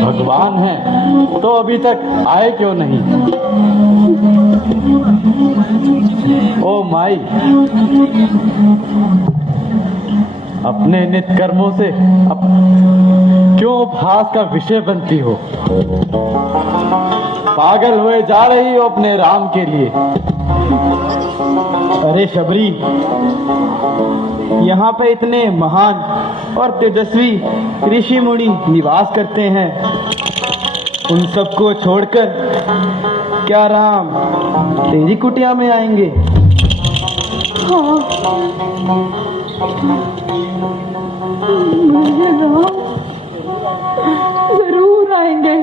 भगवान है तो अभी तक आए क्यों नहीं? ओ माई, अपने नित्य कर्मों से क्यों उपहास का विषय बनती हो? पागल हुए जा रही हो अपने राम के लिए। अरे शबरी, यहाँ पे इतने महान और तेजस्वी ऋषि मुनि निवास करते हैं, उन सबको छोड़कर क्या राम तेरी कुटिया में आएंगे? हाँ, मेरे राम जरूर आएंगे,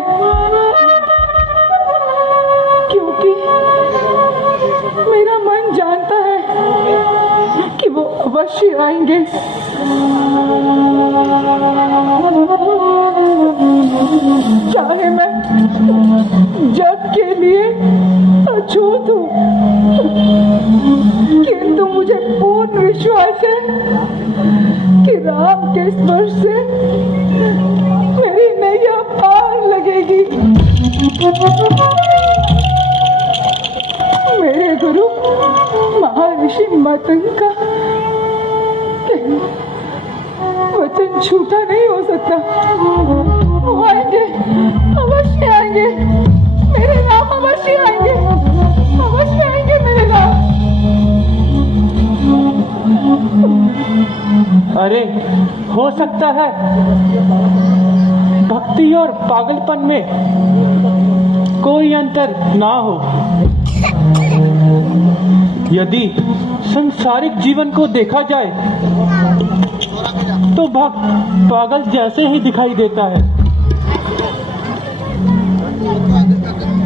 क्योंकि मेरा मन जानता है कि वो अवश्य आएंगे। चाहे मैं जग के लिए अछूत हूँ, किंतु मुझे पूर्ण विश्वास है कि राम के स्पर्श से मेरी नैया पार लगेगी। मेरे गुरु महर्षि मतंग का वचन झूठा नहीं हो सकता। वो आएंगे, अवश्य आएंगे, मेरे राम अवश्य आएंगे, अवश्य आएंगे मेरे राम। अरे हो सकता है भक्ति और पागलपन में कोई अंतर ना हो। यदि संसारिक जीवन को देखा जाए तो भक्त पागल जैसे ही दिखाई देता है,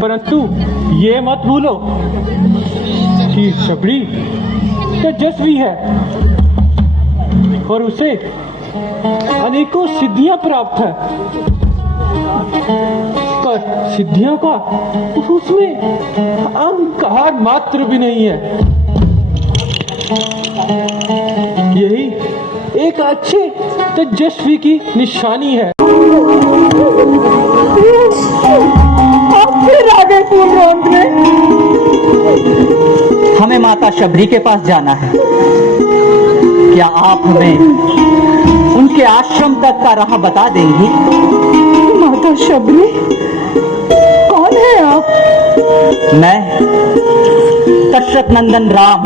परंतु ये मत भूलो कि शबरी तेजस्वी है और उसे अनेकों सिद्धियां प्राप्त है, पर सिद्धियों का उसमें अहंकार मात्र भी नहीं है। यही एक अच्छे तेजस्वी की निशानी है। आप फिर आ गए पूर्ण रौंद में। हमें माता शबरी के पास जाना है। क्या आप हमें उनके आश्रम तक का राह बता देंगी? माता शबरी? कौन है आप? मैं दशरथ नंदन राम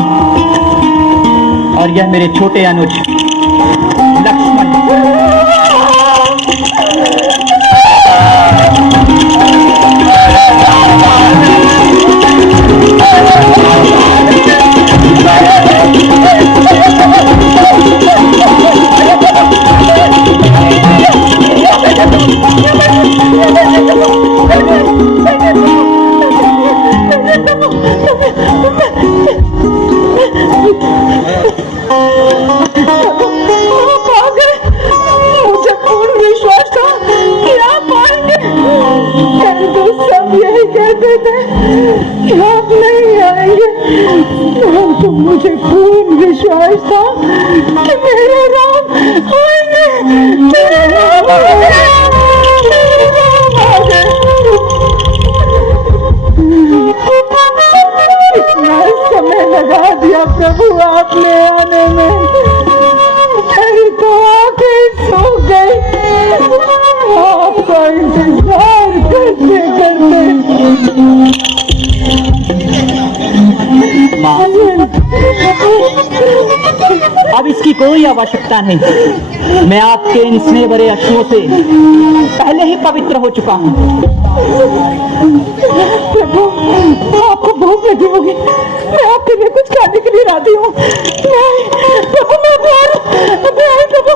और यह मेरे छोटे अनुज लक्ष्मण। मुझे पूर्ण विश्वास था कि आप आएंगे, परंतु सब यही कहते थे कि आप नहीं आएंगे। परंतु मुझे पूर्ण विश्वास था कि मेरे राम आएंगे, मेरे राम आएंगे, मेरे राम आएंगे। इतना समय लगा दिया प्रभु आपने आने में, मेरी तो आंखें सो गई आपका इंतजार करते करते। माँ, अब इसकी कोई आवश्यकता नहीं। मैं आपके इन स्नेह भरे अश्रुओं से पहले ही पवित्र हो चुका हूँ। प्रभु, आपको भूख लगी होगी, मैं आपके लिए कुछ खाने के लिए लाती हूँ। प्रभु मैं भी आई, प्रभु,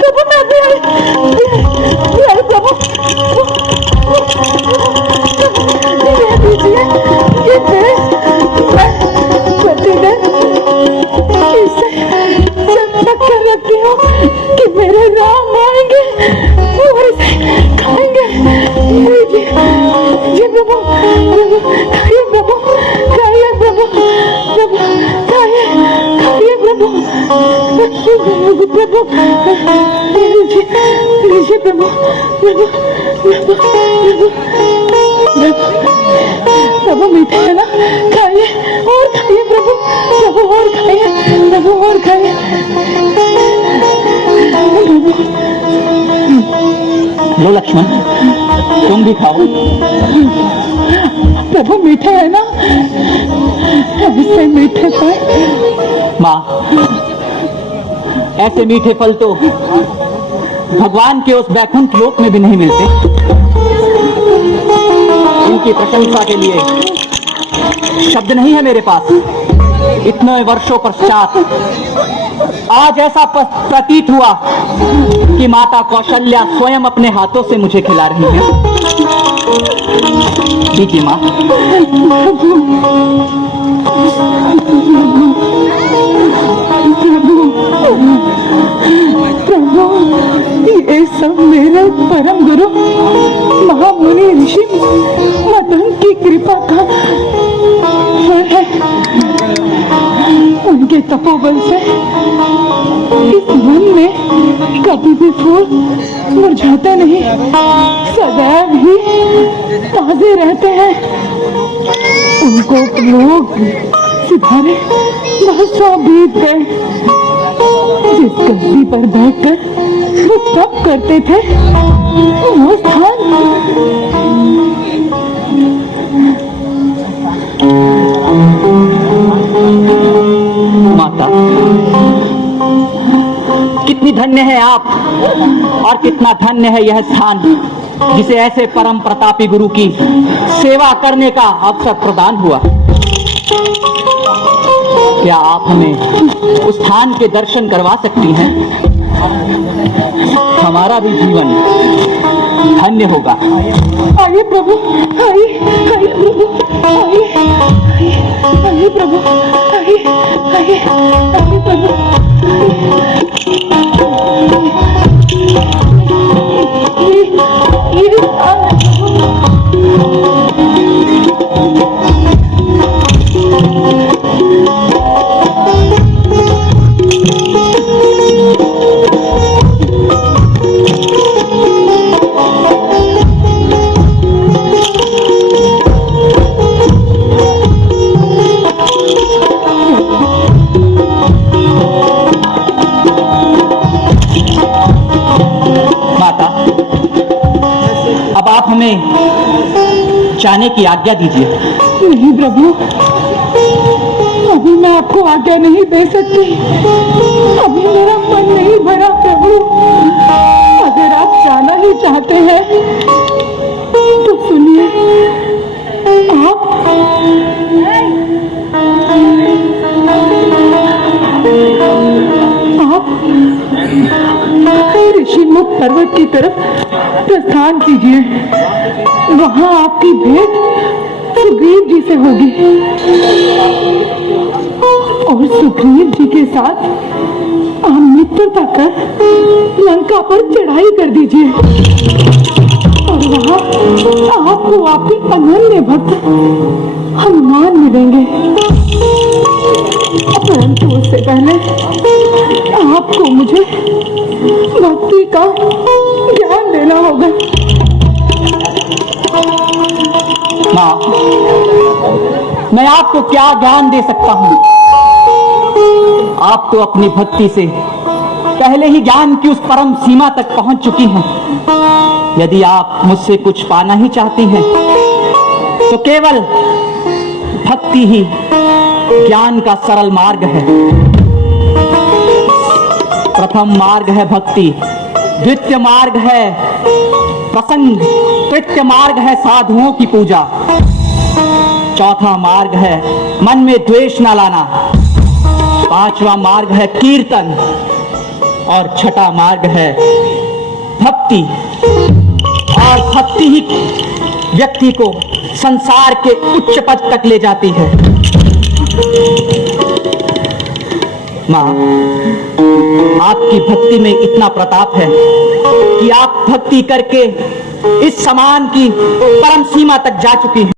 प्रभु मैं भी आई, प्रभु ये दीजिए, ये दे। मैं प्रतिदिन इसे जब कर रखती हूँ कि मेरे राम आएंगे और इसे खाएंगे। जी प्रभु, खाइए प्रभु, खाइए प्रभु, प्रभु खाइए, खाइए प्रभु, प्रभु लीजिए, लीजिए प्रभु, प्रभु, प्रभु, प्रभु, प्रभु मीठे है ना, खाइए और खाइए प्रभु, प्रभु और खाइए, प्रभु और खाइए, लो लक्ष्मण, तुम भी खाओ। प्रभु मीठे है ना, ऐसे मीठे फल। माँ, ऐसे मीठे फल तो भगवान के उस वैकुंठ लोक में भी नहीं मिलते। इनकी प्रशंसा के लिए शब्द नहीं है मेरे पास। इतने वर्षों पश्चात आज ऐसा प्रतीत हुआ कि माता कौशल्या स्वयं अपने हाथों से मुझे खिला रही है। दीजिए माँ। प्रभु, ये सब मेरे परम गुरु महामुनि ऋषि मदन की कृपा का फल है। उनके तपोबल से इस मन में कभी भी फूल मुरझाते नहीं, सदैव ही ताजे रहते हैं। उनको लोग सितारे बहुत सौ बीत गए। जिस गद्दी पर बैठकर वो तप करते थे, वो स्थान माता, कितनी धन्य है आप और कितना धन्य है यह स्थान जिसे ऐसे परम प्रतापी गुरु की सेवा करने का अवसर प्रदान हुआ। क्या आप हमें उस स्थान के दर्शन करवा सकती हैं? हमारा भी जीवन धन्य होगा। आइए प्रभु, आइए, आइए प्रभु, आइए, आइए प्रभु, आइए, आइए, आइए प्रभु। अब आप हमें जाने की आज्ञा दीजिए। नहीं प्रभु, अभी मैं आपको आज्ञा नहीं दे सकती। अभी मेरा मन नहीं भरा प्रभु। अगर आप जाना ही चाहते हैं तो सुनिए। आप ऋषिमुख पर्वत की तरफ प्रस्थान कीजिए। वहां आपकी भेंट सुग्रीव जी से होगी और सुग्रीव जी के साथ आप मित्रता कर लंका पर चढ़ाई कर दीजिए और वहां आपको आपके अनन्य भक्त हनुमान मिलेंगे। परंतु उससे पहले आपको मुझे भक्ति का ज्ञान देना होगा। माँ, मैं आपको क्या ज्ञान दे सकता हूँ? आप तो अपनी भक्ति से पहले ही ज्ञान की उस परम सीमा तक पहुंच चुकी हैं। यदि आप मुझसे कुछ पाना ही चाहती हैं तो केवल भक्ति ही ज्ञान का सरल मार्ग है। प्रथम मार्ग है भक्ति, द्वितीय मार्ग है प्रसंग, तृतीय मार्ग है साधुओं की पूजा, चौथा मार्ग है मन में द्वेष न लाना, पांचवा मार्ग है कीर्तन और छठा मार्ग है भक्ति। और भक्ति ही व्यक्ति को संसार के उच्च पद तक ले जाती है। माँ, आपकी भक्ति में इतना प्रताप है कि आप भक्ति करके इस समान की परम सीमा तक जा चुकी हैं।